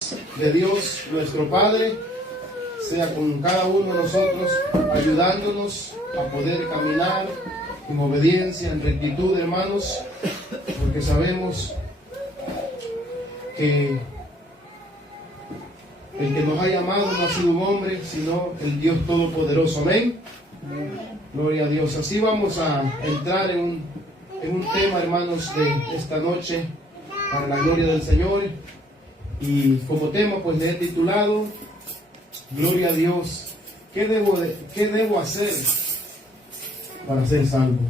de Dios nuestro Padre sea con cada uno de nosotros, ayudándonos a poder caminar en obediencia, en rectitud, hermanos, porque sabemos que el que nos ha llamado no ha sido un hombre, sino el Dios Todopoderoso. Amén. Gloria a Dios. Así vamos a entrar en un tema, hermanos, de esta noche, para la gloria del Señor. Y como tema, pues le he titulado Gloria a Dios. ¿Qué debo hacer para ser salvo?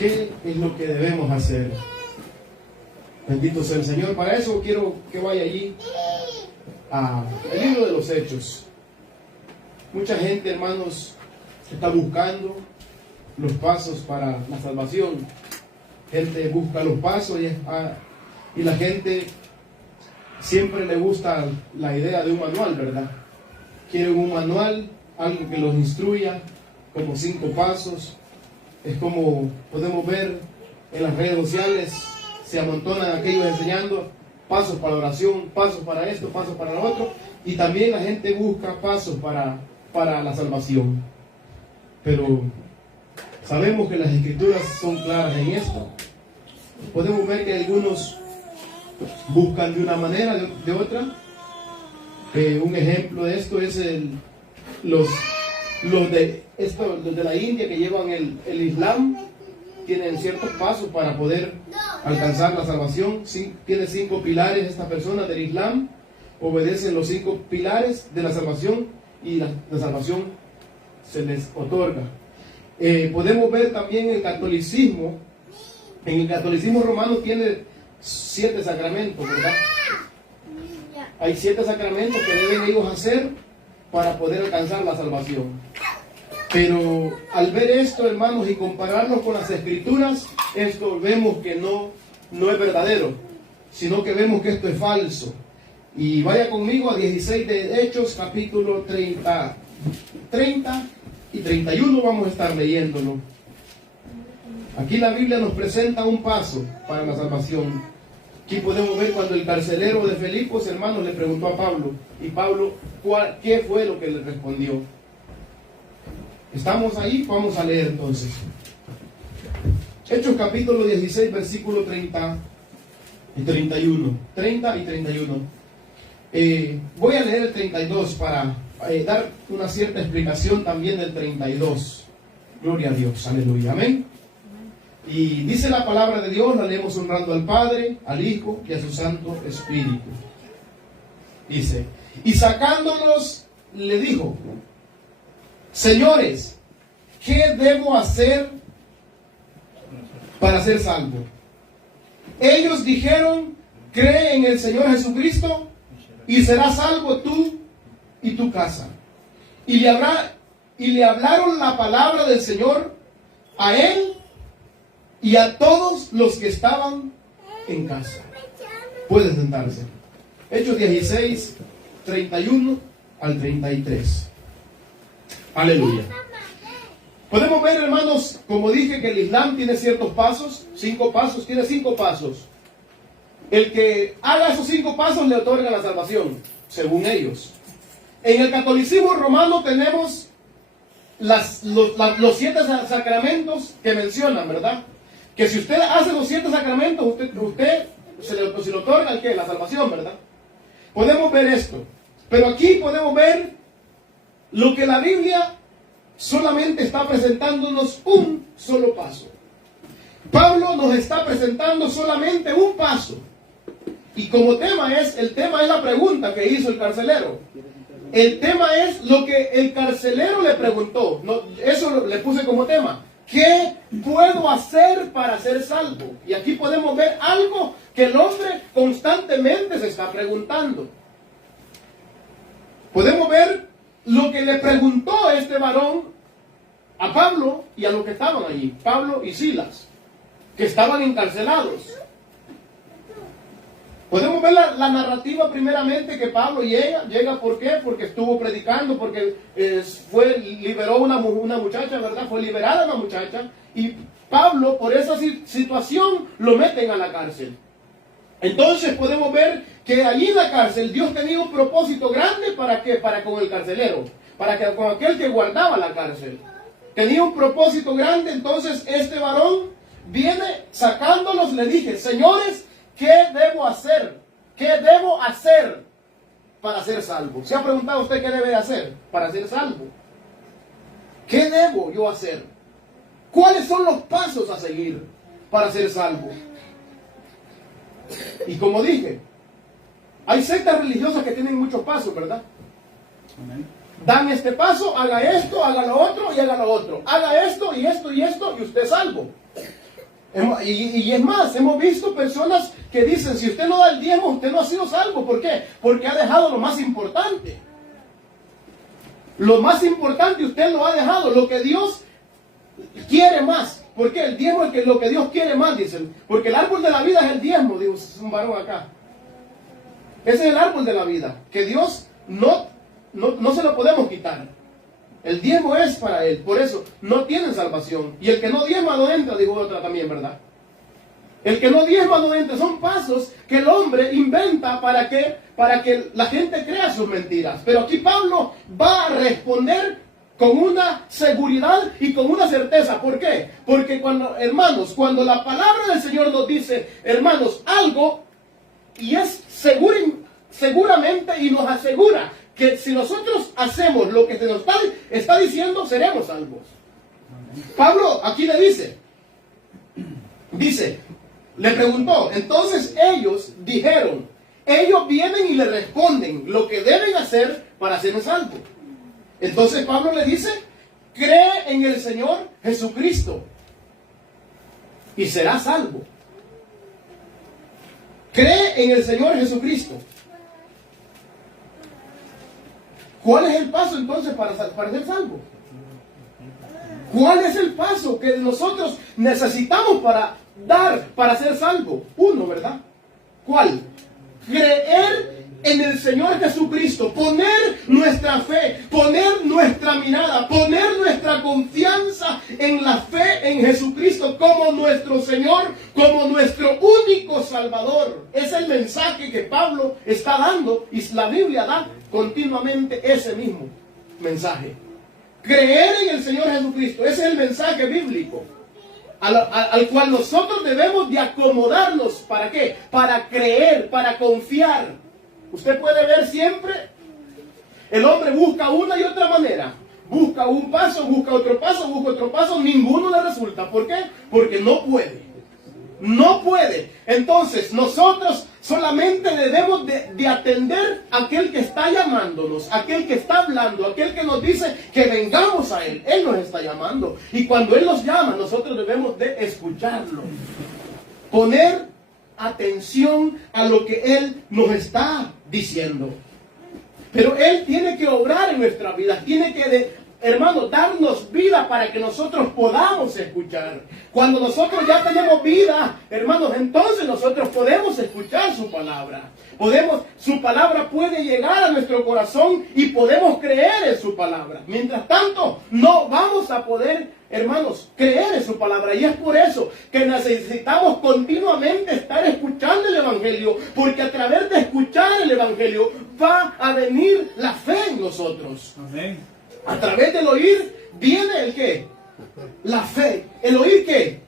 ¿Qué es lo que debemos hacer? Bendito sea el Señor. Para eso quiero que vaya allí al libro de los Hechos. Mucha gente, hermanos, está buscando los pasos para la salvación. Gente busca los pasos y la gente siempre le gusta la idea de un manual, ¿verdad? Quieren un manual, algo que los instruya, como 5 pasos. Es como podemos ver en las redes sociales, se amontonan aquellos enseñando pasos para la oración, pasos para esto, pasos para lo otro. Y también la gente busca pasos para la salvación. Pero sabemos que las Escrituras son claras en esto. Podemos ver que algunos buscan de una manera, de otra. Un ejemplo de esto es los de la India que llevan el Islam. Tienen ciertos pasos para poder alcanzar la salvación. Tiene 5 pilares esta persona del Islam. Obedecen los 5 pilares de la salvación y la salvación se les otorga. Podemos ver también el catolicismo. En el catolicismo romano tiene 7 sacramentos, ¿verdad? Hay 7 sacramentos que deben ellos hacer para poder alcanzar la salvación. Pero al ver esto, hermanos, y compararnos con las Escrituras, esto vemos que no es verdadero, sino que vemos que esto es falso. Y vaya conmigo a 16 de Hechos, capítulo 30 y 31, vamos a estar leyéndolo. Aquí la Biblia nos presenta un paso para la salvación. Aquí podemos ver cuando el carcelero de Filipos, hermanos, le preguntó a Pablo. Y Pablo, ¿qué fue lo que le respondió? ¿Estamos ahí? Vamos a leer entonces. Hechos capítulo 16, versículo 30 y 31. 30 y 31. Voy a leer el 32 para dar una cierta explicación también del 32. Gloria a Dios, aleluya, amén. Y dice la palabra de Dios, la leemos honrando al Padre, al Hijo y a su Santo Espíritu. Dice, y sacándolos le dijo, señores, ¿qué debo hacer para ser salvo? Ellos dijeron, cree en el Señor Jesucristo y serás salvo tú y tu casa. Y le hablaron la palabra del Señor a él y a todos los que estaban en casa. Pueden sentarse. Hechos 16, 31 al 33. Aleluya. Podemos ver, hermanos, como dije, que el Islam tiene ciertos pasos, 5 pasos, tiene 5 pasos. El que haga esos 5 pasos le otorga la salvación, según ellos. En el catolicismo romano tenemos los 7 sacramentos que mencionan, ¿verdad? Que si usted hace los 7 sacramentos, usted se le otorga la salvación, ¿verdad? Podemos ver esto. Pero aquí podemos ver lo que la Biblia solamente está presentándonos un solo paso. Pablo nos está presentando solamente un paso. Y como el tema es la pregunta que hizo el carcelero. El tema es lo que el carcelero le preguntó. Eso le puse como tema. ¿Qué puedo hacer para ser salvo? Y aquí podemos ver algo que el hombre constantemente se está preguntando. Podemos ver lo que le preguntó este varón a Pablo y a los que estaban allí, Pablo y Silas, que estaban encarcelados. Podemos ver la narrativa primeramente que Pablo llega, ¿por qué? Porque estuvo predicando, porque liberó una muchacha, ¿verdad? Fue liberada una muchacha, y Pablo, por esa situación, lo meten a la cárcel. Entonces podemos ver que allí en la cárcel Dios tenía un propósito grande. ¿Para qué? Para con el carcelero, para que con aquel que guardaba la cárcel. Tenía un propósito grande. Entonces este varón viene sacándolos. Le dije: señores, ¿qué debo hacer? ¿Qué debo hacer para ser salvo? ¿Se ha preguntado usted qué debe hacer para ser salvo? ¿Qué debo yo hacer? ¿Cuáles son los pasos a seguir para ser salvo? Y como dije, hay sectas religiosas que tienen muchos pasos, ¿verdad? Amén. Dan este paso, haga esto, haga lo otro y haga lo otro. Haga esto y esto y esto y usted es salvo. Y es más, hemos visto personas que dicen: si usted no da el diezmo, usted no ha sido salvo. ¿Por qué? Porque ha dejado lo más importante. Lo más importante usted lo ha dejado, lo que Dios quiere más. ¿Por qué? El diezmo es lo que Dios quiere más, dicen. Porque el árbol de la vida es el diezmo, digo, es un varón acá. Ese es el árbol de la vida, que Dios no se lo podemos quitar. El diezmo es para él, por eso no tienen salvación. Y el que no diezma no entra, dijo otra también, ¿verdad? El que no diezma no entra. Son pasos que el hombre inventa para que la gente crea sus mentiras. Pero aquí Pablo va a responder con una seguridad y con una certeza. ¿Por qué? Porque hermanos, cuando la palabra del Señor nos dice, hermanos, algo, y es seguramente y nos asegura que si nosotros hacemos lo que se nos está diciendo, seremos salvos. Pablo aquí le le preguntó. Entonces ellos dijeron, ellos vienen y le responden lo que deben hacer para ser salvos. Entonces Pablo le dice: cree en el Señor Jesucristo y serás salvo. Cree en el Señor Jesucristo. ¿Cuál es el paso entonces para ser salvo? ¿Cuál es el paso que nosotros necesitamos para ser salvo? Uno, ¿verdad? ¿Cuál? Creer en el Señor Jesucristo, poner nuestra fe, poner nuestra mirada, poner nuestra confianza en la fe en Jesucristo como nuestro Señor, como nuestro único Salvador. Es el mensaje que Pablo está dando, y la Biblia da continuamente ese mismo mensaje. Creer en el Señor Jesucristo, ese es el mensaje bíblico al cual nosotros debemos de acomodarnos. ¿Para qué? Para creer, para confiar. Usted puede ver siempre, el hombre busca una y otra manera. Busca un paso, busca otro paso, ninguno le resulta. ¿Por qué? Porque no puede. No puede. Entonces nosotros solamente debemos de atender a aquel que está llamándonos, aquel que está hablando, aquel que nos dice que vengamos a Él. Él nos está llamando. Y cuando Él nos llama, nosotros debemos de escucharlo. Poner atención a lo que Él nos está diciendo. Pero Él tiene que obrar en nuestra vida, tiene que, hermano, darnos vida para que nosotros podamos escuchar. Cuando nosotros ya tenemos vida, hermanos, entonces nosotros podemos escuchar su palabra. Su palabra puede llegar a nuestro corazón y podemos creer en su palabra. Mientras tanto, no vamos a poder, hermanos, creer en su palabra. Y es por eso que necesitamos continuamente estar escuchando el Evangelio, porque a través de escuchar el Evangelio va a venir la fe en nosotros. Amén. A través del oír viene el ¿qué? La fe. ¿El oír qué?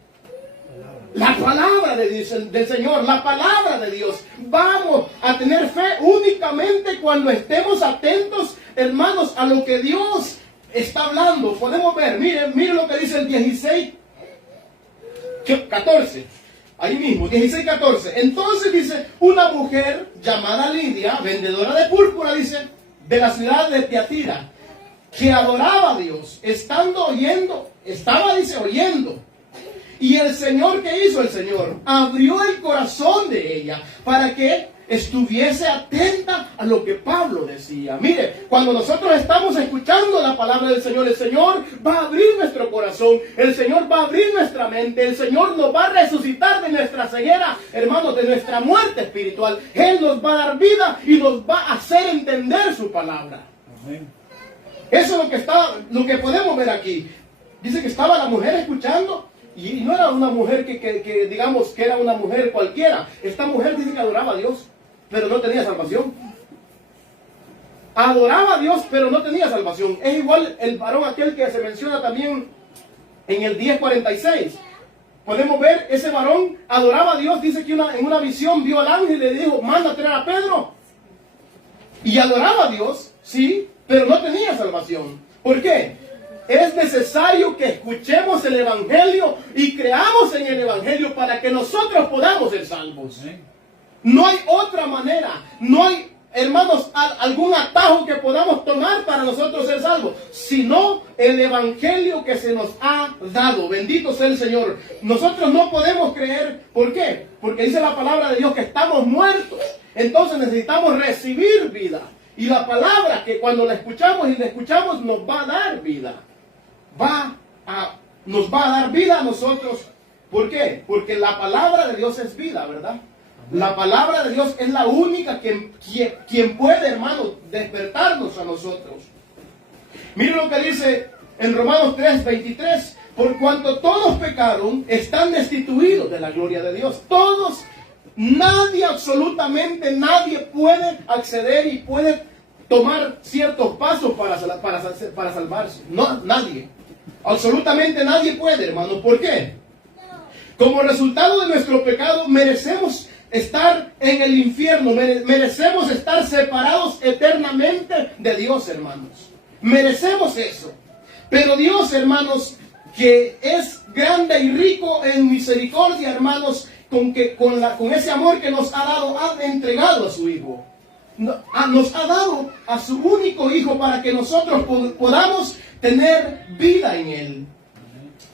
La palabra del Señor, la palabra de Dios. Vamos a tener fe únicamente cuando estemos atentos, hermanos, a lo que Dios está hablando. Podemos ver, miren lo que dice el 16:14. Ahí mismo, 16:14. Entonces dice, una mujer llamada Lidia, vendedora de púrpura, dice, de la ciudad de Tiatira, que adoraba a Dios, estaba oyendo. Y el Señor, ¿qué hizo el Señor? Abrió el corazón de ella para que estuviese atenta a lo que Pablo decía. Mire, cuando nosotros estamos escuchando la palabra del Señor, el Señor va a abrir nuestro corazón, el Señor va a abrir nuestra mente, el Señor nos va a resucitar de nuestra ceguera, hermanos, de nuestra muerte espiritual. Él nos va a dar vida y nos va a hacer entender su palabra. Amén. Eso es lo que podemos ver aquí. Dice que estaba la mujer escuchando Y no era una mujer que digamos que era una mujer cualquiera. Esta mujer dice que adoraba a Dios, pero no tenía salvación. Adoraba a Dios, pero no tenía salvación. Es igual el varón aquel que se menciona también en el 10:46. Podemos ver, ese varón adoraba a Dios. Dice que en una visión vio al ángel y le dijo, manda a traer a Pedro. Y adoraba a Dios, sí, pero no tenía salvación. ¿Por qué? Es necesario que escuchemos el Evangelio y creamos en el Evangelio para que nosotros podamos ser salvos. No hay otra manera. No hay, hermanos, algún atajo que podamos tomar para nosotros ser salvos, sino el Evangelio que se nos ha dado. Bendito sea el Señor. Nosotros no podemos creer. ¿Por qué? Porque dice la palabra de Dios que estamos muertos. Entonces necesitamos recibir vida. Y la palabra que cuando la escuchamos y la escuchamos nos va a dar vida. Nos va a dar vida a nosotros. ¿Por qué? Porque la palabra de Dios es vida, ¿verdad? La palabra de Dios es la única quien puede, hermano, despertarnos a nosotros. Miren lo que dice en Romanos 3:23. Por cuanto todos pecaron, están destituidos de la gloria de Dios. Todos, nadie, absolutamente nadie puede acceder y puede tomar ciertos pasos para salvarse. No, nadie. Absolutamente nadie puede, hermano. ¿Por qué? Como resultado de nuestro pecado, merecemos estar en el infierno. Merecemos estar separados eternamente de Dios, hermanos. Merecemos eso. Pero Dios, hermanos, que es grande y rico en misericordia, hermanos, con ese amor que nos ha dado, ha entregado a su Hijo. Nos ha dado a su único Hijo para que nosotros podamos tener vida en Él.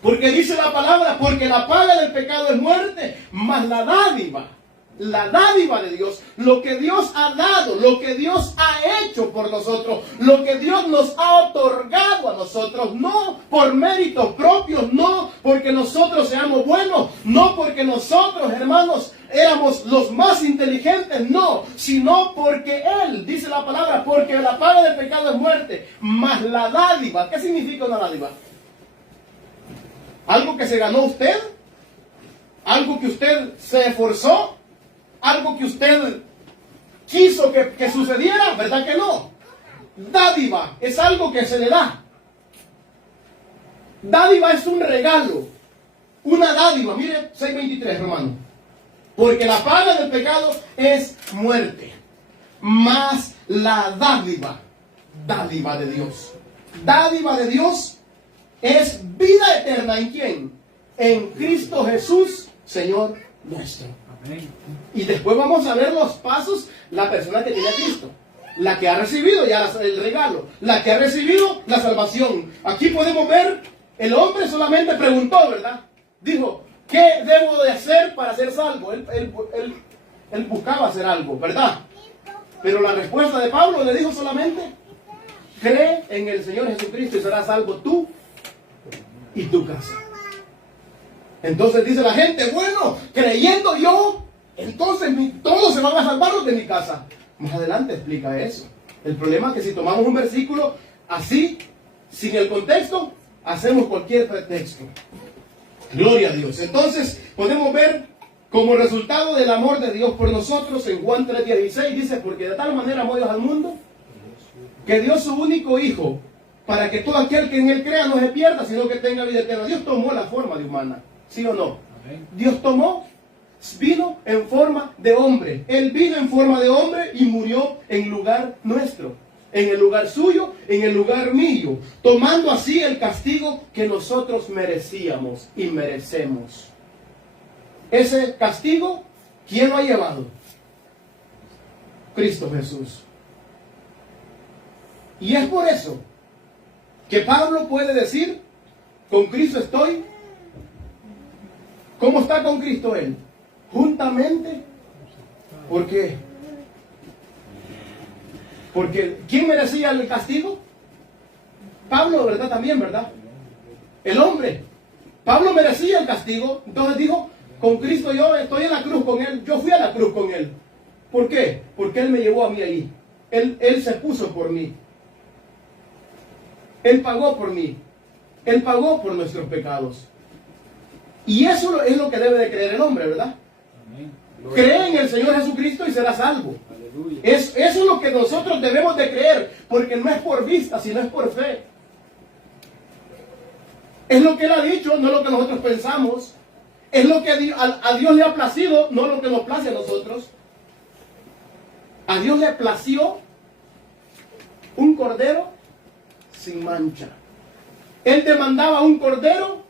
Porque dice la palabra, porque la paga del pecado es muerte, mas la dádiva de Dios, lo que Dios ha dado, lo que Dios ha hecho por nosotros, lo que Dios nos ha otorgado a nosotros, no por méritos propios, no porque nosotros seamos buenos, no porque nosotros, hermanos, éramos los más inteligentes, no, sino porque Él, dice la palabra, porque la paga del pecado es muerte, mas la dádiva. ¿Qué significa una dádiva? ¿Algo que se ganó usted? ¿Algo que usted se esforzó? ¿Algo que usted quiso que sucediera? ¿Verdad que no? Dádiva es algo que se le da. Dádiva es un regalo. Una dádiva. Mire, 6:23, hermano. Porque la paga del pecado es muerte. Mas la dádiva de Dios. Dádiva de Dios es vida eterna. ¿En quién? En Cristo Jesús, Señor nuestro. Amén. Y después vamos a ver los pasos, la persona que tiene a Cristo. La que ha recibido ya el regalo. La que ha recibido la salvación. Aquí podemos ver, el hombre solamente preguntó, ¿verdad? Dijo, ¿qué debo de hacer para ser salvo? Él buscaba hacer algo, ¿verdad? Pero la respuesta de Pablo le dijo solamente, cree en el Señor Jesucristo y serás salvo tú y tu casa. Entonces dice la gente, bueno, creyendo yo, entonces todos se van a salvar los de mi casa. Más adelante explica eso. El problema es que si tomamos un versículo así, sin el contexto, hacemos cualquier pretexto. Gloria a Dios. Entonces podemos ver como resultado del amor de Dios por nosotros en Juan 3:16 dice, porque de tal manera amó Dios al mundo que dio su único Hijo para que todo aquel que en Él crea no se pierda, sino que tenga vida eterna. Dios tomó la forma de humana, ¿sí o no? Amén. Dios vino en forma de hombre. Él vino en forma de hombre y murió en lugar nuestro, en el lugar suyo, en el lugar mío, tomando así el castigo que nosotros merecíamos y merecemos. Ese castigo, ¿quién lo ha llevado? Cristo Jesús. Y es por eso que Pablo puede decir, con Cristo estoy. ¿Cómo está con Cristo él? Juntamente. ¿Por qué? Porque ¿quién merecía el castigo? Pablo, ¿verdad? También, ¿verdad? El hombre. Pablo merecía el castigo. Entonces dijo, con Cristo yo estoy en la cruz con Él. Yo fui a la cruz con Él. ¿Por qué? Porque Él me llevó a mí ahí. Él se puso por mí. Él pagó por mí. Él pagó por nuestros pecados. Y eso es lo que debe de creer el hombre, ¿verdad? Cree en el Señor Jesucristo y será salvo. Eso es lo que nosotros debemos de creer, porque no es por vista, sino es por fe. Es lo que Él ha dicho, no lo que nosotros pensamos. Es lo que a Dios le ha placido, no lo que nos place a nosotros. A Dios le plació un cordero sin mancha. Él demandaba un cordero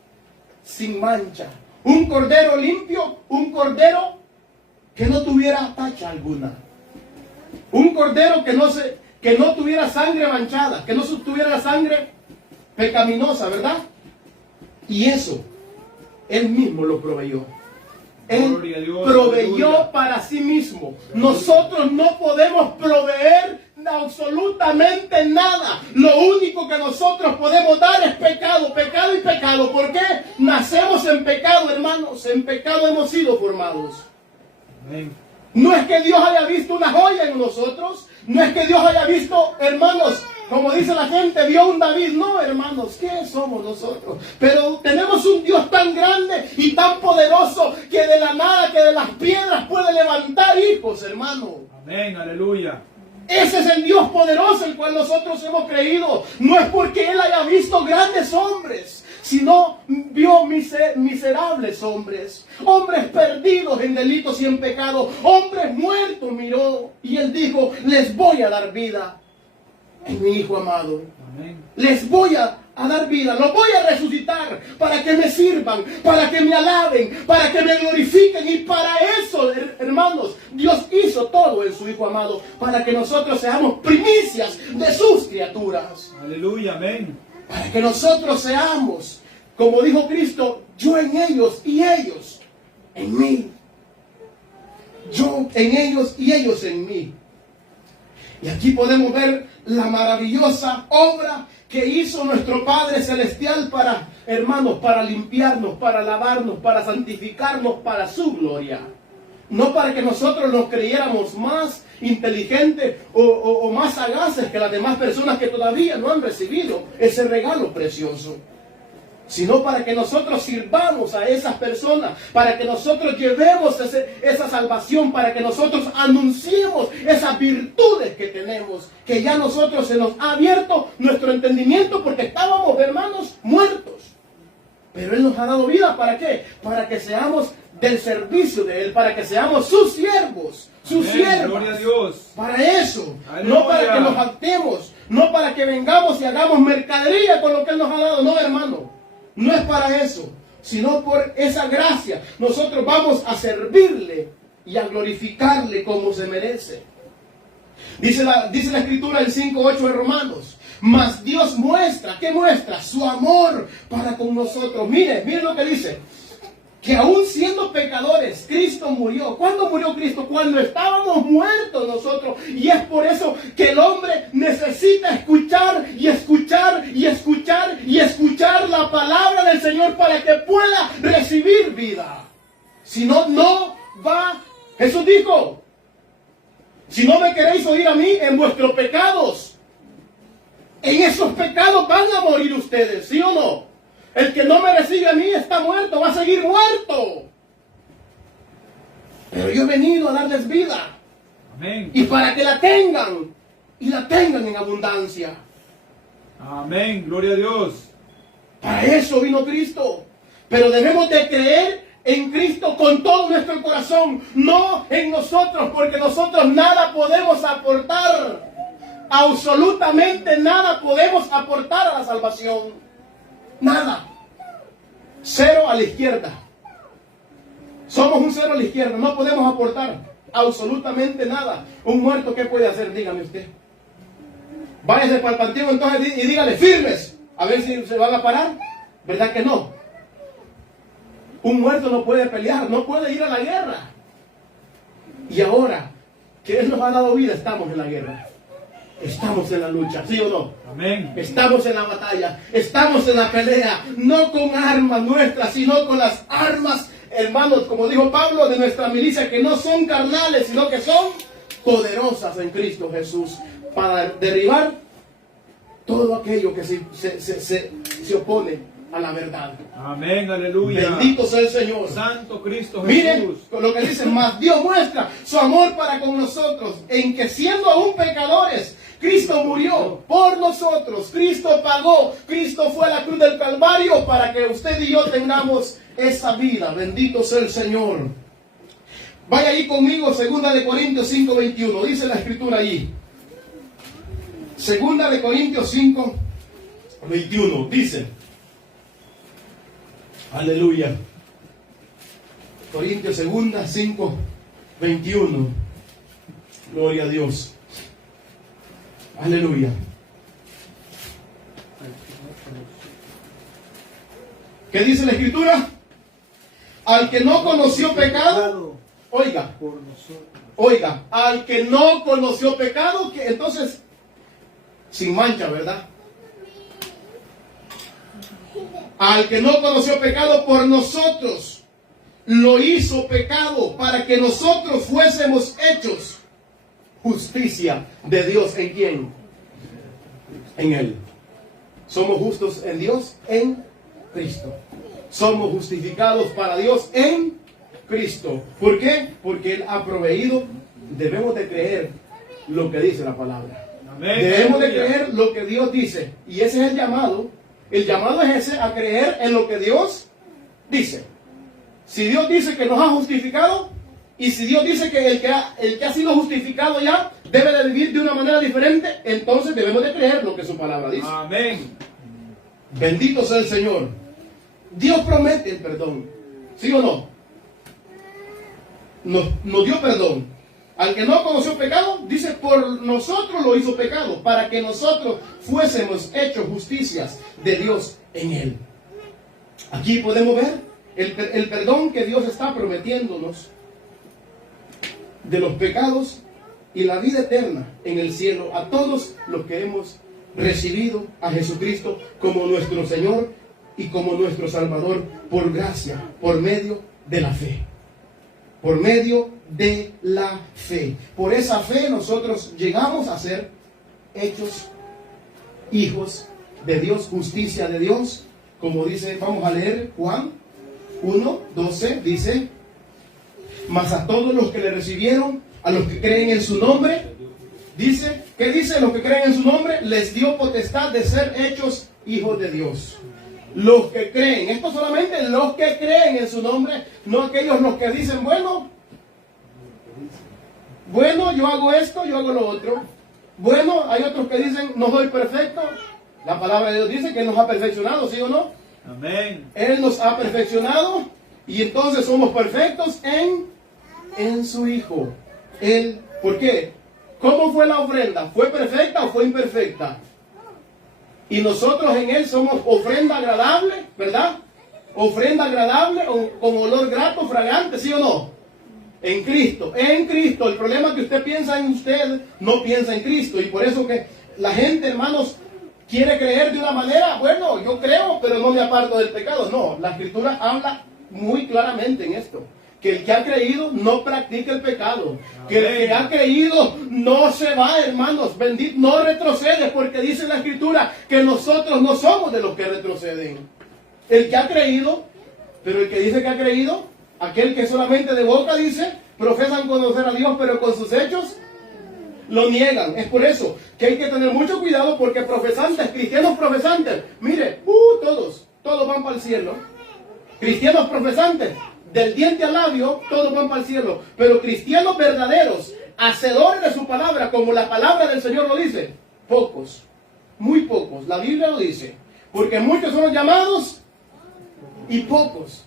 sin mancha. Un cordero limpio, un cordero que no tuviera tacha alguna. Un cordero que no tuviera sangre manchada, que no tuviera la sangre pecaminosa, ¿verdad? Y eso, Él mismo lo proveyó. Él proveyó para sí mismo. Nosotros no podemos proveer absolutamente nada. Lo único que nosotros podemos dar es pecado, pecado y pecado. ¿Por qué? Nacemos en pecado, hermanos. En pecado hemos sido formados. Amén. No es que Dios haya visto una joya en nosotros. No es que Dios haya visto, hermanos, como dice la gente, vio un David. No, hermanos, ¿qué somos nosotros? Pero tenemos un Dios tan grande y tan poderoso que de la nada, que de las piedras puede levantar hijos, hermano. Amén, aleluya. Ese es el Dios poderoso el cual nosotros hemos creído. No es porque Él haya visto grandes hombres, sino vio miserables hombres. Hombres perdidos en delitos y en pecado. Hombres muertos miró. Y Él dijo, les voy a dar vida en mi Hijo amado. Amén. Les voy a dar vida, los voy a resucitar para que me sirvan, para que me alaben, para que me glorifiquen. Y para eso, hermanos, Dios hizo todo en su Hijo amado, para que nosotros seamos primicias de sus criaturas. Aleluya, amén. Para que nosotros seamos, como dijo Cristo, yo en ellos y ellos en mí. Yo en ellos y ellos en mí. Y aquí podemos ver la maravillosa obra que hizo nuestro Padre Celestial para, hermanos, para limpiarnos, para lavarnos, para santificarnos para su gloria. No para que nosotros nos creyéramos más inteligentes o más sagaces que las demás personas que todavía no han recibido ese regalo precioso, sino para que nosotros sirvamos a esas personas, para que nosotros llevemos esa salvación, para que nosotros anunciemos esas virtudes que tenemos, que ya nosotros se nos ha abierto nuestro entendimiento porque estábamos, hermanos, muertos. Pero Él nos ha dado vida, ¿para qué? Para que seamos del servicio de Él, para que seamos sus siervos, sus siervas. Gloria a Dios. Para eso, Aleluya. no para que nos jactemos, no para que vengamos y hagamos mercadería con lo que Él nos ha dado, no, hermano. No es para eso, sino por esa gracia. Nosotros vamos a servirle y a glorificarle como se merece. Dice la Escritura en 5:8 de Romanos. Mas Dios muestra, ¿qué muestra? Su amor para con nosotros. Mire lo que dice. Que aún siendo pecadores, Cristo murió. ¿Cuándo murió Cristo? Cuando estábamos muertos nosotros. Y es por eso que el hombre necesita escuchar y escuchar y escuchar y escuchar la palabra del Señor para que pueda recibir vida. Si no, no va. Jesús dijo, si no me queréis oír a mí, en vuestros pecados, en esos pecados van a morir ustedes, ¿sí o no? El que no me recibe a mí está muerto, va a seguir muerto. Pero yo he venido a darles vida. Amén. Y para que la tengan, y la tengan en abundancia. Amén, gloria a Dios. Para eso vino Cristo. Pero debemos de creer en Cristo con todo nuestro corazón, no en nosotros, porque nosotros nada podemos aportar. Absolutamente nada podemos aportar a la salvación. Nada. Cero a la izquierda. Somos un cero a la izquierda. No podemos aportar absolutamente nada. Un muerto, ¿qué puede hacer? Dígame usted. Váyase para el panteón entonces y dígale firmes. A ver si se van a parar. ¿Verdad que no? Un muerto no puede pelear. No puede ir a la guerra. Y ahora que Él nos ha dado vida, estamos en la guerra. Estamos en la lucha, ¿sí o no? Amén. Estamos en la batalla, estamos en la pelea, no con armas nuestras, sino con las armas, hermanos, como dijo Pablo, de nuestra milicia, que no son carnales, sino que son poderosas en Cristo Jesús, para derribar todo aquello que se opone a la verdad. Amén, aleluya. Bendito sea el Señor. Santo Cristo Miren Jesús. lo que dice, mas Dios muestra su amor para con nosotros, en que siendo aún pecadores, Cristo murió por nosotros, Cristo pagó, Cristo fue a la cruz del Calvario para que usted y yo tengamos esa vida. Bendito sea el Señor. Vaya ahí conmigo, 2 Corintios 5:21, dice la escritura allí. 2 Corintios 5:21, dice, aleluya. Corintios 5:21, gloria a Dios. Aleluya. ¿Qué dice la escritura? Al que no conoció pecado, oiga, al que no conoció pecado, que entonces, sin mancha, ¿verdad? Al que no conoció pecado por nosotros, lo hizo pecado para que nosotros fuésemos hechos justicia de Dios. ¿En quién? En Él. Somos justos en Dios, en Cristo. Somos justificados para Dios en Cristo. ¿Por qué? Porque Él ha proveído. Debemos de creer lo que dice la palabra. Amén. Debemos de creer lo que Dios dice. Y ese es el llamado. El llamado es ese, a creer en lo que Dios dice. Si Dios dice que nos ha justificado, y si Dios dice que el que ha sido justificado ya debe de vivir de una manera diferente, entonces debemos de creer lo que su palabra dice. Amén. Bendito sea el Señor. Dios promete el perdón. ¿Sí o no? Nos dio perdón. Al que no conoció pecado, dice, por nosotros lo hizo pecado, para que nosotros fuésemos hechos justicias de Dios en Él. Aquí podemos ver el perdón que Dios está prometiéndonos de los pecados y la vida eterna en el cielo a todos los que hemos recibido a Jesucristo como nuestro Señor y como nuestro Salvador por gracia, por medio de la fe. Por medio de la fe. Por esa fe nosotros llegamos a ser hechos hijos de Dios, justicia de Dios, como dice, vamos a leer Juan 1:12, dice, mas a todos los que le recibieron, a los que creen en su nombre, dice, ¿qué dice? Los que creen en su nombre, les dio potestad de ser hechos hijos de Dios. Los que creen, esto solamente los que creen en su nombre, no aquellos los que dicen, bueno, yo hago esto, yo hago lo otro. Bueno, hay otros que dicen, no soy perfecto. La palabra de Dios dice que Él nos ha perfeccionado, ¿sí o no? Amén. Él nos ha perfeccionado y entonces somos perfectos en su Hijo. Él, ¿por qué? ¿Cómo fue la ofrenda? ¿Fue perfecta o fue imperfecta? Y nosotros en Él somos ofrenda agradable, ¿verdad? Ofrenda agradable con olor grato, fragante, ¿sí o no? En Cristo. El problema es que usted piensa en usted, no piensa en Cristo. Y por eso que la gente, hermanos, quiere creer de una manera, bueno, yo creo, pero no me aparto del pecado. No, la Escritura habla muy claramente en esto. Que el que ha creído no practica el pecado. Que el que ha creído no se va, hermanos, bendito, no retrocede, porque dice la Escritura que nosotros no somos de los que retroceden. El que ha creído, pero el que dice que ha creído, aquel que solamente de boca dice, profesan conocer a Dios, pero con sus hechos lo niegan. Es por eso que hay que tener mucho cuidado, porque profesantes, cristianos profesantes, mire, todos van para el cielo. Cristianos profesantes, del diente al labio, todos van para el cielo. Pero cristianos verdaderos, hacedores de su palabra, como la palabra del Señor lo dice, pocos, muy pocos. La Biblia lo dice, porque muchos son los llamados y pocos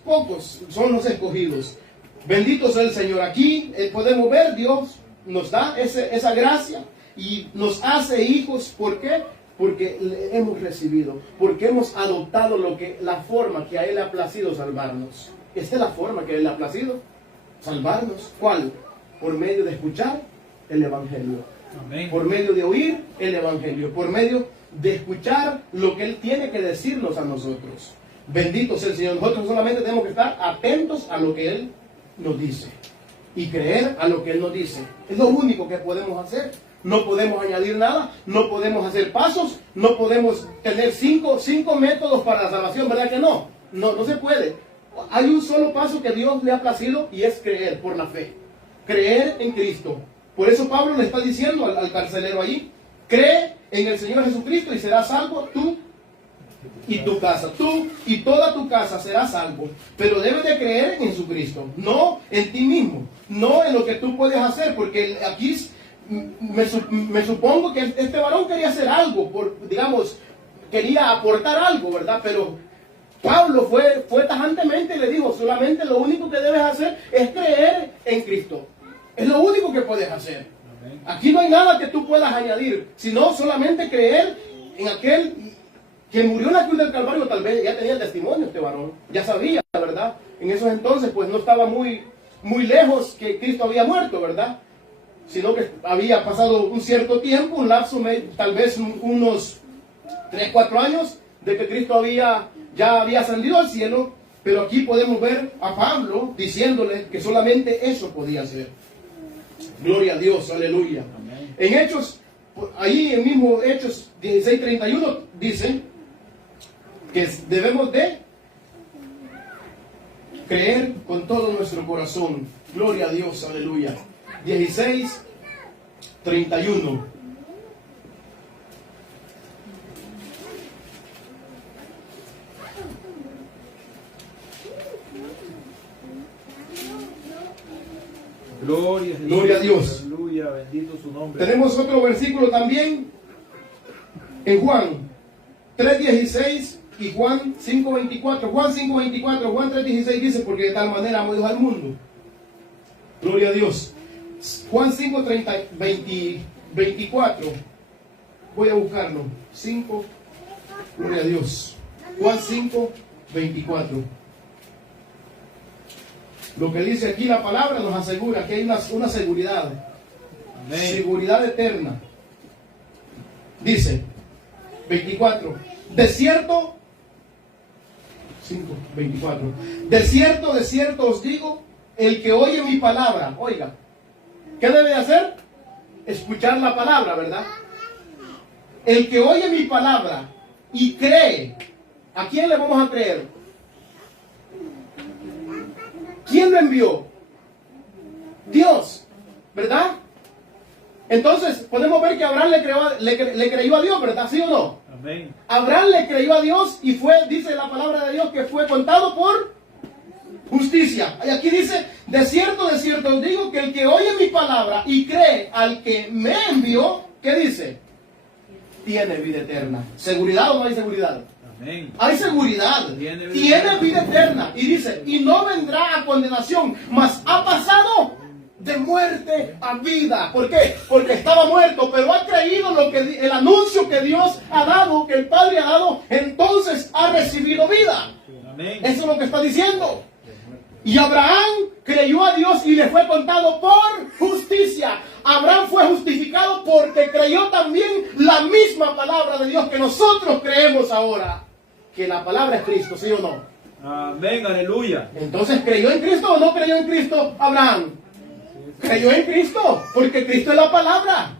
son los escogidos. Bendito sea el Señor. Aquí podemos ver, Dios nos da esa gracia y nos hace hijos. ¿Por qué? Porque le hemos recibido, porque hemos adoptado la forma que a Él le ha placido salvarnos. Esta es la forma que a Él le ha placido salvarnos. ¿Cuál? Por medio de escuchar el Evangelio. Amén. Por medio de oír el Evangelio. Por medio de escuchar lo que Él tiene que decirnos a nosotros. Bendito sea el Señor. Nosotros solamente tenemos que estar atentos a lo que Él nos dice y creer a lo que Él nos dice. Es lo único que podemos hacer no podemos añadir nada, no podemos hacer pasos, no podemos tener cinco métodos para la salvación, ¿verdad que no? No se puede. Hay un solo paso que Dios le ha placido y es creer por la fe. Creer en Cristo. Por eso Pablo le está diciendo al carcelero allí, cree en el Señor Jesucristo y serás salvo tú y tu casa. Tú y toda tu casa serás salvo. Pero debes de creer en Jesucristo, no en ti mismo, no en lo que tú puedes hacer, porque aquí me supongo que este varón quería hacer algo, digamos, quería aportar algo, ¿verdad? Pero Pablo fue tajantemente y le dijo, solamente lo único que debes hacer es creer en Cristo. Es lo único que puedes hacer. Aquí no hay nada que tú puedas añadir, sino solamente creer en aquel que murió en la cruz del Calvario. Tal vez ya tenía el testimonio este varón, ya sabía, ¿verdad? En esos entonces pues no estaba muy lejos que Cristo había muerto, ¿verdad? Sino que había pasado un cierto tiempo, un lapso, tal vez unos 3, 4 años, de que Cristo ya había ascendido al cielo. Pero aquí podemos ver a Pablo diciéndole que solamente eso podía hacer. Gloria a Dios, aleluya. Amén. En Hechos, ahí en mismo Hechos 16:31 dice que debemos de creer con todo nuestro corazón. Gloria a Dios, aleluya. 16:31. Gloria a Dios. Aleluya, bendito su nombre. Tenemos otro versículo también en Juan 3:16 y Juan 5:24. Juan 5:24, Juan 3:16 dice, porque de tal manera amó Dios al mundo. Gloria a Dios. Juan 5:24. Voy a buscarlo. 5. Gloria a Dios. Juan 5:24. Lo que dice aquí la palabra nos asegura que hay una seguridad. Amén. Seguridad eterna. Dice 24. De cierto, 5:24. De cierto os digo, el que oye mi palabra, oiga, ¿qué debe de hacer? Escuchar la palabra, ¿verdad? El que oye mi palabra y cree, ¿a quién le vamos a creer? ¿Quién lo envió? Dios, ¿verdad? Entonces podemos ver que Abraham le creyó a Dios, ¿verdad? ¿Sí o no? Amén. Abraham le creyó a Dios y dice la palabra de Dios, que fue contado por justicia. Y aquí dice, de cierto os digo, que el que oye mi palabra y cree al que me envió, ¿qué dice? Tiene vida eterna. ¿Seguridad o no hay seguridad? Amén. Hay seguridad, tiene vida eterna. Y dice, y no vendrá a condenación, mas ha pasado de muerte a vida. ¿Por qué? Porque estaba muerto, pero ha creído el anuncio que Dios ha dado, que el Padre ha dado, entonces ha recibido vida. Amén. Eso es lo que está diciendo. Y Abraham creyó a Dios y le fue contado por justicia. Abraham fue justificado porque creyó también la misma palabra de Dios que nosotros creemos ahora. Que la palabra es Cristo, ¿sí o no? Amén, aleluya. Entonces, ¿creyó en Cristo o no creyó en Cristo Abraham? Creyó en Cristo, porque Cristo es la palabra.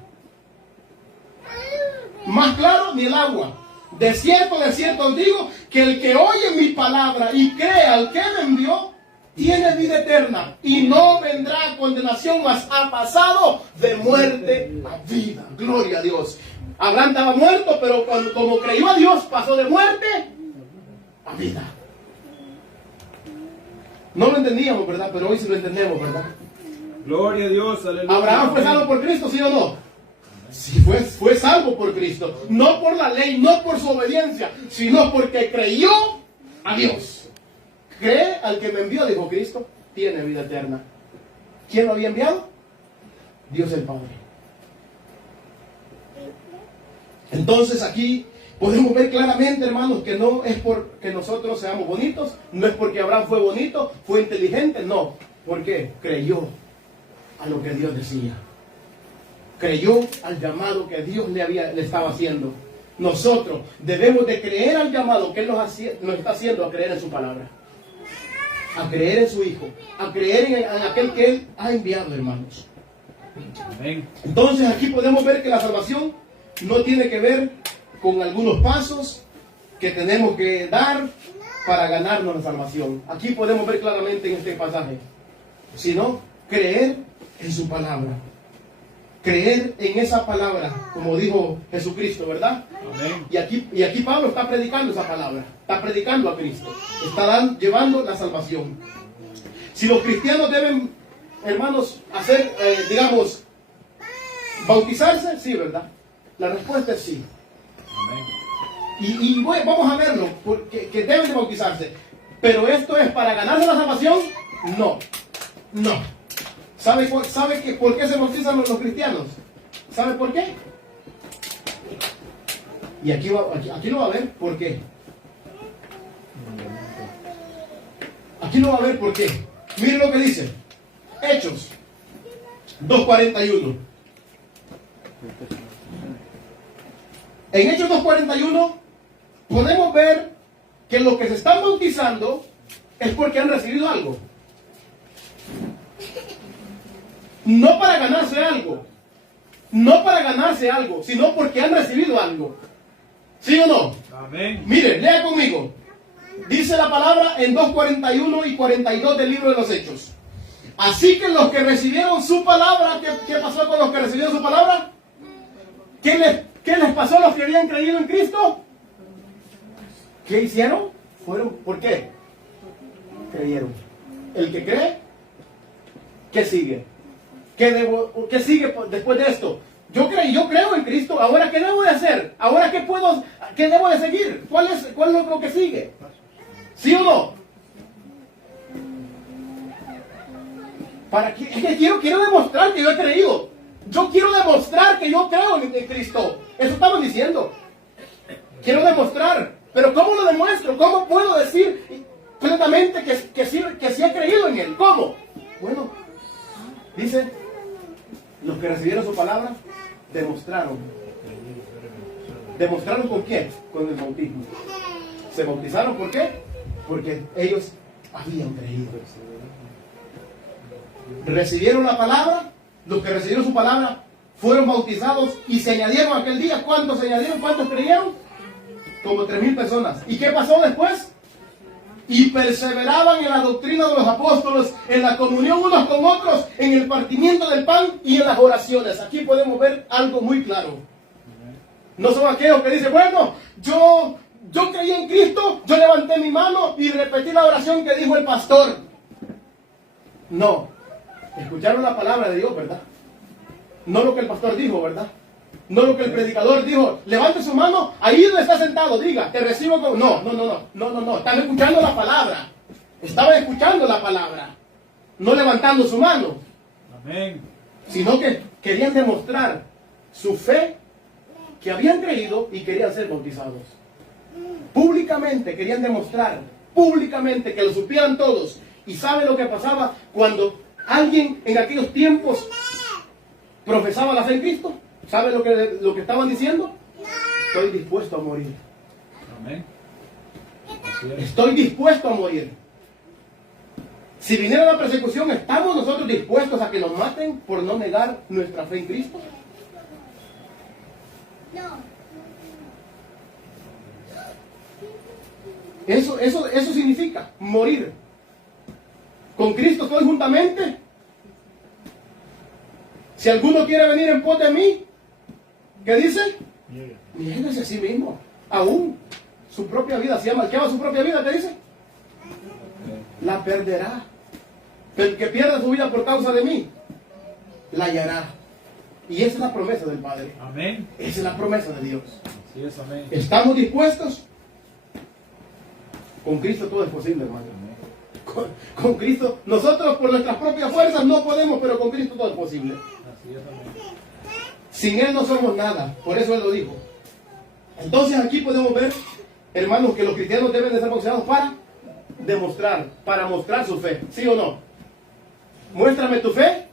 Más claro ni el agua. De cierto os digo, que el que oye mi palabra y cree al que me envió, tiene vida eterna y no vendrá a condenación, mas ha pasado de muerte a vida. Gloria a Dios. Abraham estaba muerto, pero como creyó a Dios, pasó de muerte a vida. No lo entendíamos, ¿verdad? Pero hoy sí lo entendemos, ¿verdad? Gloria a Dios, aleluya. ¿Abraham fue salvo por Cristo, sí o no? Sí, fue salvo por Cristo. No por la ley, no por su obediencia, sino porque creyó a Dios. Cree al que me envió, dijo Cristo, tiene vida eterna. ¿Quién lo había enviado? Dios el Padre. Entonces aquí podemos ver claramente, hermanos, que no es porque nosotros seamos bonitos, no es porque Abraham fue bonito, fue inteligente, no. ¿Por qué? Creyó a lo que Dios decía. Creyó al llamado que Dios le estaba haciendo. Nosotros debemos de creer al llamado que Él nos está haciendo, a creer en su palabra, a creer en su Hijo, a creer en aquel que Él ha enviado, hermanos. Amén. Entonces aquí podemos ver que la salvación no tiene que ver con algunos pasos que tenemos que dar para ganarnos la salvación. Aquí podemos ver claramente en este pasaje, sino creer en su palabra. Creer en esa palabra, como dijo Jesucristo, ¿verdad? Amén. Y aquí Pablo está predicando esa palabra, está predicando a Cristo, está llevando la salvación. Si los cristianos deben, hermanos, hacer, digamos, bautizarse, sí, ¿verdad? La respuesta es sí. Amén. Y vamos a verlo, porque que deben de bautizarse. Pero esto es para ganarse la salvación, no, no. ¿Sabe por qué se bautizan los cristianos? ¿Sabe por qué? Y aquí lo va a ver por qué. Aquí lo va a ver por qué. Miren lo que dice. Hechos 2:41. En Hechos 2:41 podemos ver que los que se están bautizando es porque han recibido algo. No para ganarse algo. No para ganarse algo, sino porque han recibido algo. ¿Sí o no? Amén. Mire, lea conmigo. Dice la palabra en 2:41 y 42 del libro de los Hechos. Así que los que recibieron su palabra, ¿qué pasó con los que recibieron su palabra? ¿Qué les pasó a los que habían creído en Cristo? ¿Qué hicieron? ¿Por qué? Creyeron. El que cree, ¿qué sigue? ¿Qué sigue después de esto? Yo creo en Cristo. Ahora, ¿qué debo de hacer? Ahora, ¿qué debo de seguir? ¿Cuál es lo que sigue? ¿Sí o no? Es que quiero demostrar que yo he creído. Yo quiero demostrar que yo creo en Cristo. Eso estamos diciendo. Quiero demostrar. Pero ¿cómo lo demuestro? ¿Cómo puedo decir plenamente que sí he creído en Él? ¿Cómo? Bueno, dice, los que recibieron su palabra, demostraron. ¿Demostraron con qué? Con el bautismo. ¿Se bautizaron por qué? Porque ellos habían creído. Recibieron la palabra, los que recibieron su palabra fueron bautizados y se añadieron aquel día. ¿Cuántos se añadieron? ¿Cuántos creyeron? Como 3,000 personas. ¿Y qué pasó después? Y perseveraban en la doctrina de los apóstoles, en la comunión unos con otros, en el partimiento del pan y en las oraciones. Aquí podemos ver algo muy claro. No son aquellos que dicen, bueno, yo creí en Cristo, yo levanté mi mano y repetí la oración que dijo el pastor. No. Escucharon la palabra de Dios, ¿verdad? No lo que el pastor dijo, ¿verdad? No lo que el predicador dijo. Levante su mano, ahí donde está sentado, diga, te recibo con... No. Están escuchando la palabra. Estaban escuchando la palabra. No levantando su mano. Amén. Sino que querían demostrar su fe, que habían creído y querían ser bautizados. Públicamente querían demostrar, públicamente, que lo supieran todos. ¿Y sabe lo que pasaba cuando alguien en aquellos tiempos profesaba la fe en Cristo? ¿Sabe lo que estaban diciendo? Estoy dispuesto a morir. Amén. Así es. Estoy dispuesto a morir. Si viniera la persecución, ¿estamos nosotros dispuestos a que nos maten por no negar nuestra fe en Cristo? Eso significa morir. Con Cristo estoy juntamente. Si alguno quiere venir en pos de mí, ¿qué dice? Niéguese a sí mismo. Aún su propia vida, se llama, ¿qué va su propia vida? ¿Qué dice? La perderá. Pero el que pierda su vida por causa de mí, la hallará. Y esa es la promesa del Padre. Amén. Esa es la promesa de Dios. Así es, amén. ¿Estamos dispuestos? Con Cristo todo es posible, hermano. Con Cristo, nosotros por nuestras propias fuerzas no podemos, pero con Cristo todo es posible. Así es, amén. Sin Él no somos nada, por eso Él lo dijo. Entonces aquí podemos ver, hermanos, que los cristianos deben de ser bautizados para mostrar su fe, ¿sí o no? Muéstrame tu fe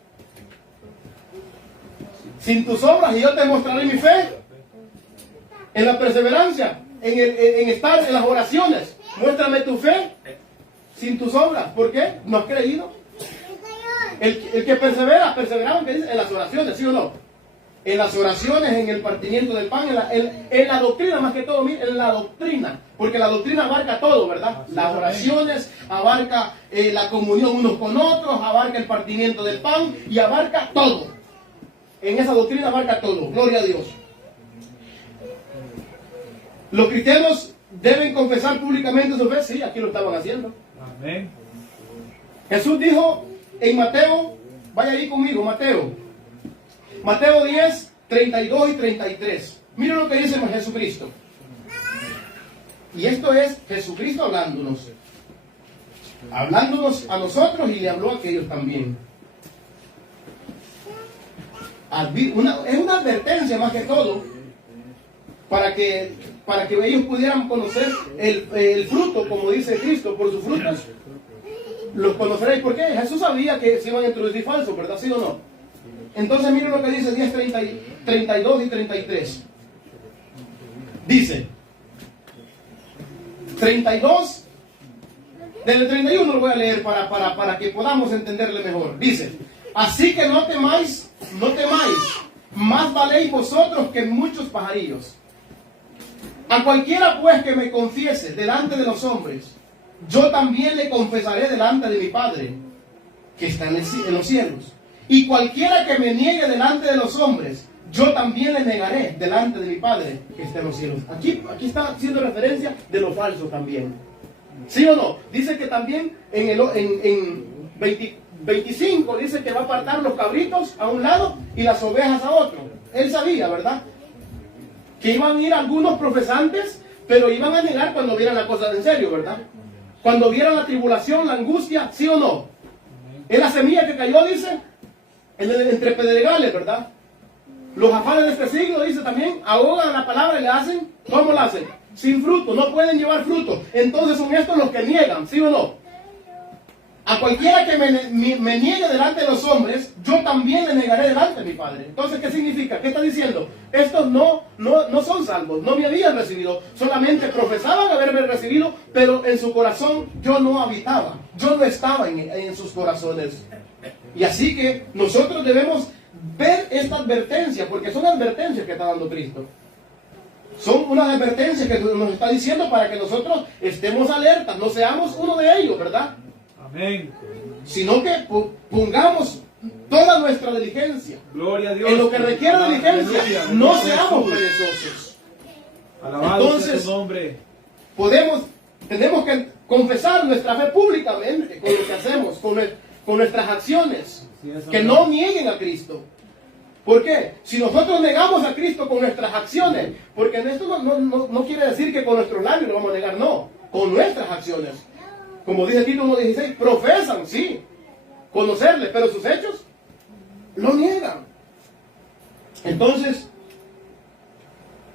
sin tus obras y yo te mostraré mi fe en la perseverancia, en estar en las oraciones. Muéstrame tu fe sin tus obras. ¿Por qué? ¿No has creído? El que persevera, perseveramos en las oraciones, ¿sí o no? En las oraciones, en el partimiento del pan, en la doctrina, más que todo, en la doctrina, porque la doctrina abarca todo, ¿verdad? Las oraciones, abarca la comunión unos con otros, abarca el partimiento del pan y abarca todo. En esa doctrina abarca todo, gloria a Dios. Los cristianos deben confesar públicamente su fe, sí, aquí lo estaban haciendo. Amén. Jesús dijo en Mateo, vaya ahí conmigo, Mateo 10, 32 y 33. Miren lo que dice Jesucristo. Y esto es Jesucristo hablándonos a nosotros y le habló a aquellos también. Es una advertencia más que todo para que ellos pudieran conocer el fruto, como dice Cristo, por sus frutos los conoceréis. ¿Por qué? Jesús sabía que se iban a introducir falsos, ¿verdad? ¿Sí o no? Entonces miren lo que dice 10, 32 y 33. Dice 32, desde el 31 lo voy a leer para que podamos entenderle mejor. Dice: así que no temáis, más valéis vosotros que muchos pajarillos. A cualquiera pues que me confiese delante de los hombres, yo también le confesaré delante de mi Padre, que está en los cielos. Y cualquiera que me niegue delante de los hombres, yo también le negaré delante de mi Padre, que está en los cielos. Aquí está haciendo referencia de lo falso también. ¿Sí o no? Dice que también en 25 dice que va a apartar los cabritos a un lado y las ovejas a otro. Él sabía, ¿verdad? Que iban a ir algunos profesantes, pero iban a negar cuando vieran la cosa en serio, ¿verdad? Cuando vieran la tribulación, la angustia, ¿sí o no? Es la semilla que cayó, dice, entre pedregales, ¿verdad? Los afanes de este siglo, dice también, ahogan la palabra y le hacen, ¿cómo la hacen? Sin fruto, no pueden llevar fruto. Entonces son estos los que niegan, ¿sí o no? A cualquiera que me niegue delante de los hombres, yo también le negaré delante de mi Padre. Entonces, ¿qué significa? ¿Qué está diciendo? Estos no son salvos, no me habían recibido, solamente profesaban haberme recibido, pero en su corazón yo no habitaba, yo no estaba en sus corazones. Y así que nosotros debemos ver esta advertencia, porque son advertencias que está dando Cristo. Son unas advertencias que nos está diciendo para que nosotros estemos alertas, no seamos uno de ellos, ¿verdad? Amén. Sino que pongamos toda nuestra diligencia. Gloria a Dios. En lo que requiere diligencia, Aleluya. no seamos perezosos. Alabado sea su nombre. Tenemos que confesar nuestra fe públicamente con lo que hacemos, con nuestras acciones, que no nieguen a Cristo. ¿Por qué? Si nosotros negamos a Cristo con nuestras acciones, porque esto no quiere decir que con nuestros labios lo vamos a negar, no, con nuestras acciones. Como dice Tito 1:16, profesan, sí, conocerle, pero sus hechos lo niegan. Entonces,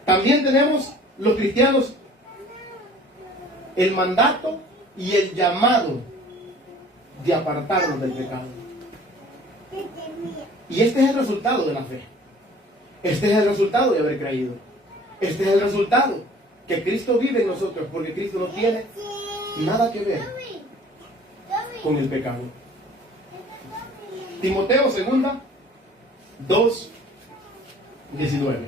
también tenemos los cristianos el mandato y el llamado de apartarnos del pecado. Y este es el resultado de la fe. Este es el resultado de haber creído. Este es el resultado que Cristo vive en nosotros, porque Cristo no tiene nada que ver con el pecado. Timoteo 2, 19.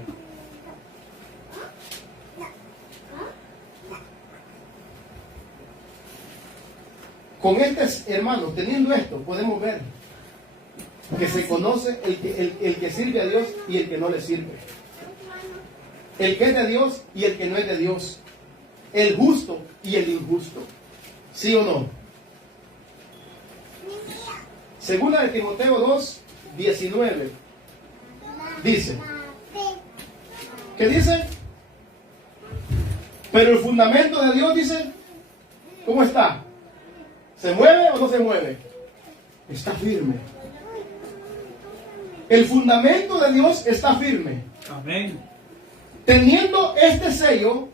Con hermanos, teniendo esto, podemos ver que se conoce el que sirve a Dios y el que no le sirve. El que es de Dios y el que no es de Dios. El justo y el injusto. ¿Sí o no? Segunda de Timoteo 2, 19. Dice. ¿Qué dice? Pero el fundamento de Dios, dice, ¿cómo está? ¿Se mueve o no se mueve? Está firme. El fundamento de Dios está firme. Amén. Teniendo este sello,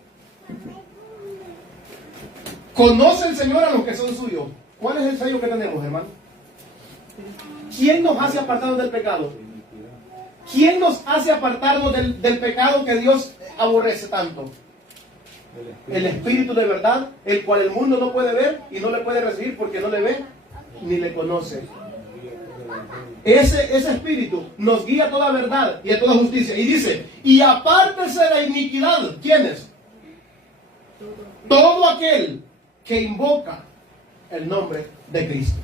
conoce el Señor a los que son suyos. ¿Cuál es el sello que tenemos, hermano? ¿Quién nos hace apartarnos del pecado? ¿Quién nos hace apartarnos del pecado que Dios aborrece tanto? El Espíritu de verdad, el cual el mundo no puede ver y no le puede recibir porque no le ve ni le conoce. Ese espíritu nos guía a toda verdad y a toda justicia. Y dice, y apártese de la iniquidad. ¿Quiénes? Todo aquel que invoca el nombre de Cristo.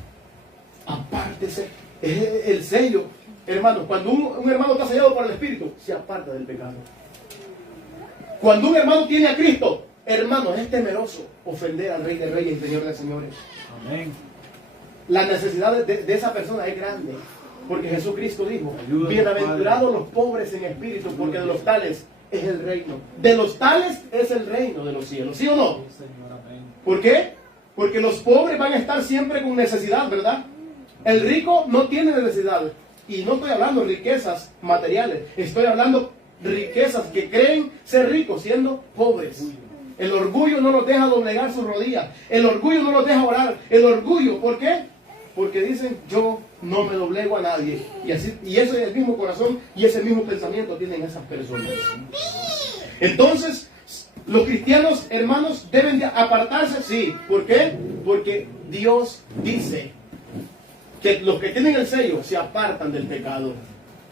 Apártese. Es el sello, hermano. Cuando un hermano está sellado por el Espíritu, se aparta del pecado. Cuando un hermano tiene a Cristo, hermano, es temeroso ofender al Rey de Reyes y Señor de Señores. Amén. La necesidad de esa persona es grande. Porque Jesucristo dijo, Ayúdanos, bienaventurados los pobres en espíritu, porque de los tales es el reino. De los tales es el reino de los cielos. ¿Sí o no? Sí, Señor, amén. ¿Por qué? Porque los pobres van a estar siempre con necesidad, ¿verdad? El rico no tiene necesidad. Y no estoy hablando de riquezas materiales. Estoy hablando de riquezas que creen ser ricos siendo pobres. El orgullo no los deja doblegar sus rodillas. El orgullo no los deja orar. El orgullo, ¿por qué? Porque dicen, yo no me doblego a nadie. Y así, y ese es el mismo corazón y ese mismo pensamiento tienen esas personas. Entonces, los cristianos, hermanos, deben de apartarse, sí. ¿Por qué? Porque Dios dice que los que tienen el sello se apartan del pecado,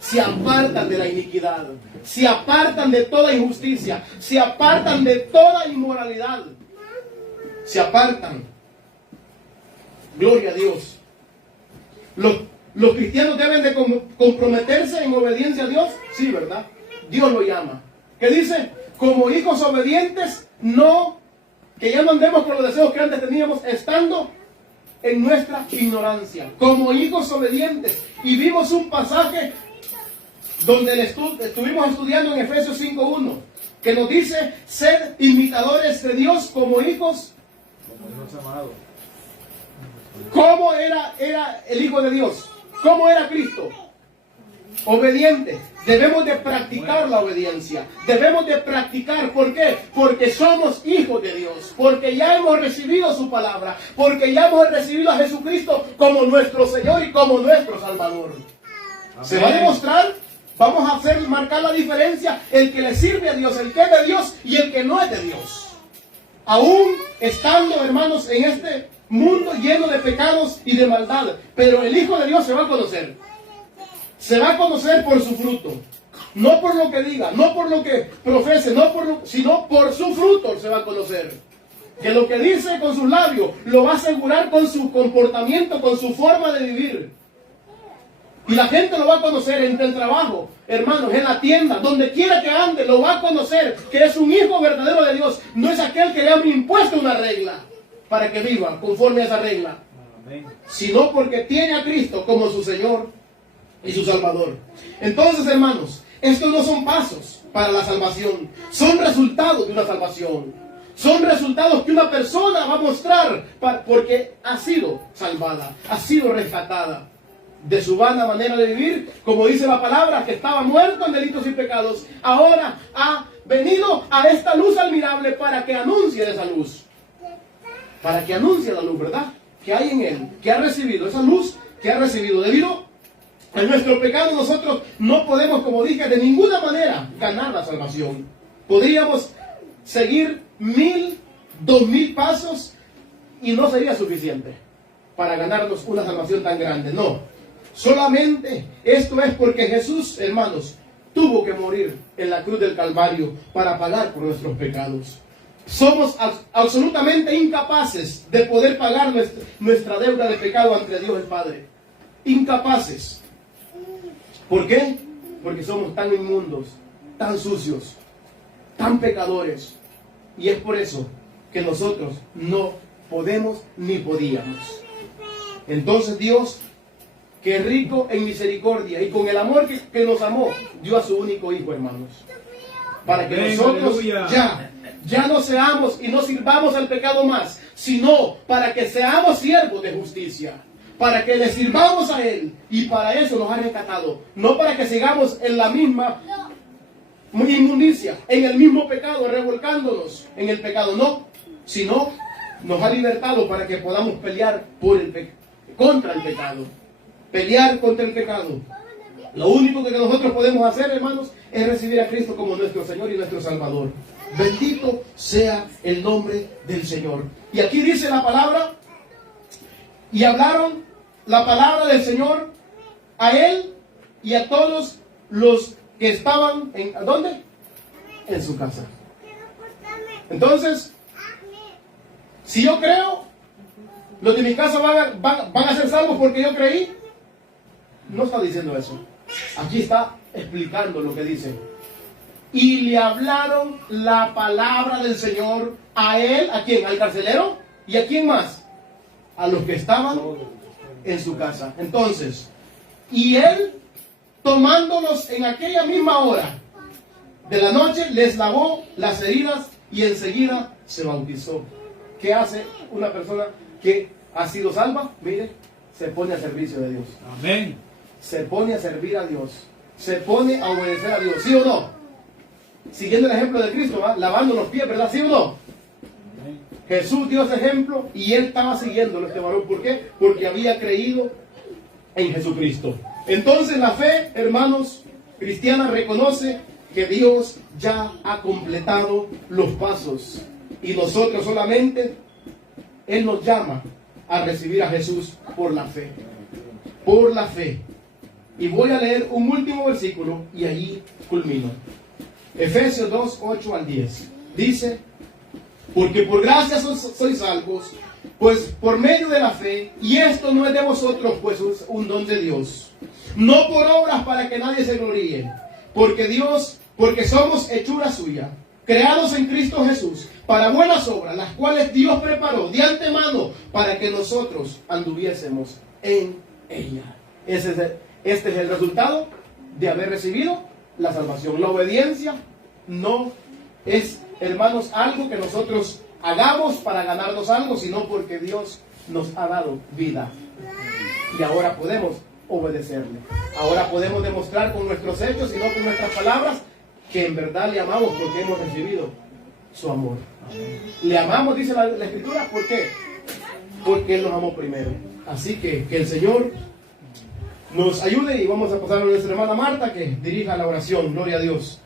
se apartan de la iniquidad, se apartan de toda injusticia, se apartan de toda inmoralidad, se apartan. Gloria a Dios. Los cristianos deben de comprometerse en obediencia a Dios, sí, ¿verdad? Dios lo llama. ¿Qué dice? Como hijos obedientes, no, que ya no andemos con los deseos que antes teníamos, estando en nuestra ignorancia. Como hijos obedientes. Y vimos un pasaje donde estuvimos estudiando en Efesios 5:1, que nos dice, sed imitadores de Dios como hijos. Como hijos amados. ¿Cómo era el Hijo de Dios? ¿Cómo era Cristo? Obediente. Debemos de practicar la obediencia. Debemos de practicar. ¿Por qué? Porque somos hijos de Dios. Porque ya hemos recibido su palabra. Porque ya hemos recibido a Jesucristo como nuestro Señor y como nuestro Salvador. Amén. Se va a demostrar. Vamos a hacer marcar la diferencia. El que le sirve a Dios, el que es de Dios y el que no es de Dios. Aún estando, hermanos, en este mundo lleno de pecados y de maldad. Pero el Hijo de Dios se va a conocer. Se va a conocer por su fruto. No por lo que diga, no por lo que profese, sino por su fruto se va a conocer. Que lo que dice con sus labios lo va a asegurar con su comportamiento, con su forma de vivir. Y la gente lo va a conocer entre el trabajo, hermanos, en la tienda, donde quiera que ande, lo va a conocer que es un hijo verdadero de Dios. No es aquel que le ha impuesto una regla para que viva conforme a esa regla, Amén. sino porque tiene a Cristo como su Señor y su Salvador. Entonces, hermanos, estos no son pasos para la salvación, son resultados de una salvación. Son resultados que una persona va a mostrar porque ha sido salvada, ha sido rescatada de su vana manera de vivir, como dice la palabra, que estaba muerto en delitos y pecados, ahora ha venido a esta luz admirable para que anuncie esa luz. Para que anuncie la luz, ¿verdad? Que hay en él, que ha recibido esa luz, que ha recibido. Debido a nuestro pecado, nosotros no podemos, como dije, de ninguna manera ganar la salvación. Podríamos seguir 1000, 2000 pasos y no sería suficiente para ganarnos una salvación tan grande. No. Solamente esto es porque Jesús, hermanos, tuvo que morir en la cruz del Calvario para pagar por nuestros pecados. Somos absolutamente incapaces de poder pagar nuestra deuda de pecado ante Dios el Padre. Incapaces. ¿Por qué? Porque somos tan inmundos, tan sucios, tan pecadores. Y es por eso que nosotros no podemos ni podíamos. Entonces Dios, que es rico en misericordia y con el amor que nos amó, dio a su único Hijo, hermanos. Para que Amén, nosotros aleluya. ya no seamos y no sirvamos al pecado más, sino para que seamos siervos de justicia, para que le sirvamos a Él, y para eso nos ha rescatado, no para que sigamos en la misma inmundicia, en el mismo pecado, revolcándonos en el pecado, no, sino nos ha libertado para que podamos pelear contra el pecado, pelear contra el pecado. Lo único que nosotros podemos hacer, hermanos, es recibir a Cristo como nuestro Señor y nuestro Salvador. Bendito sea el nombre del Señor. Y aquí dice la palabra, y hablaron la palabra del Señor a él y a todos los que estaban en ¿dónde? En su casa. Entonces, si yo creo, los de mi casa van a ser salvos porque yo creí. No está diciendo eso. Aquí está explicando lo que dice. Y le hablaron la palabra del Señor a él, ¿a quién? Al carcelero. ¿Y a quién más? A los que estaban en su casa. Entonces, y él, tomándolos en aquella misma hora de la noche, les lavó las heridas y enseguida se bautizó. ¿Qué hace una persona que ha sido salva? Mire, se pone a servicio de Dios. Amén. Se pone a servir a Dios. Se pone a obedecer a Dios. ¿Sí o no? Siguiendo el ejemplo de Cristo, ¿va? Lavando los pies, ¿verdad? ¿Sí o no? Amén. Jesús dio ese ejemplo y él estaba siguiéndolo, este varón. ¿Por qué? Porque había creído en Jesucristo. Entonces la fe, hermanos, cristiana reconoce que Dios ya ha completado los pasos. Y nosotros solamente, Él nos llama a recibir a Jesús por la fe. Por la fe. Y voy a leer un último versículo y allí culmino. Efesios 2, 8 al 10. Dice, porque por gracia sois salvos, pues por medio de la fe, y esto no es de vosotros, pues es un don de Dios. No por obras para que nadie se gloríe, porque somos hechura suya, creados en Cristo Jesús, para buenas obras, las cuales Dios preparó de antemano para que nosotros anduviésemos en ella. Este es el resultado de haber recibido la salvación. La obediencia no es, hermanos, algo que nosotros hagamos para ganarnos algo, sino porque Dios nos ha dado vida. Y ahora podemos obedecerle. Ahora podemos demostrar con nuestros hechos y no con nuestras palabras que en verdad le amamos porque hemos recibido su amor. Le amamos, dice la Escritura, ¿por qué? Porque Él nos amó primero. Así que el Señor nos ayude y vamos a pasar a nuestra hermana Marta que dirija la oración. Gloria a Dios.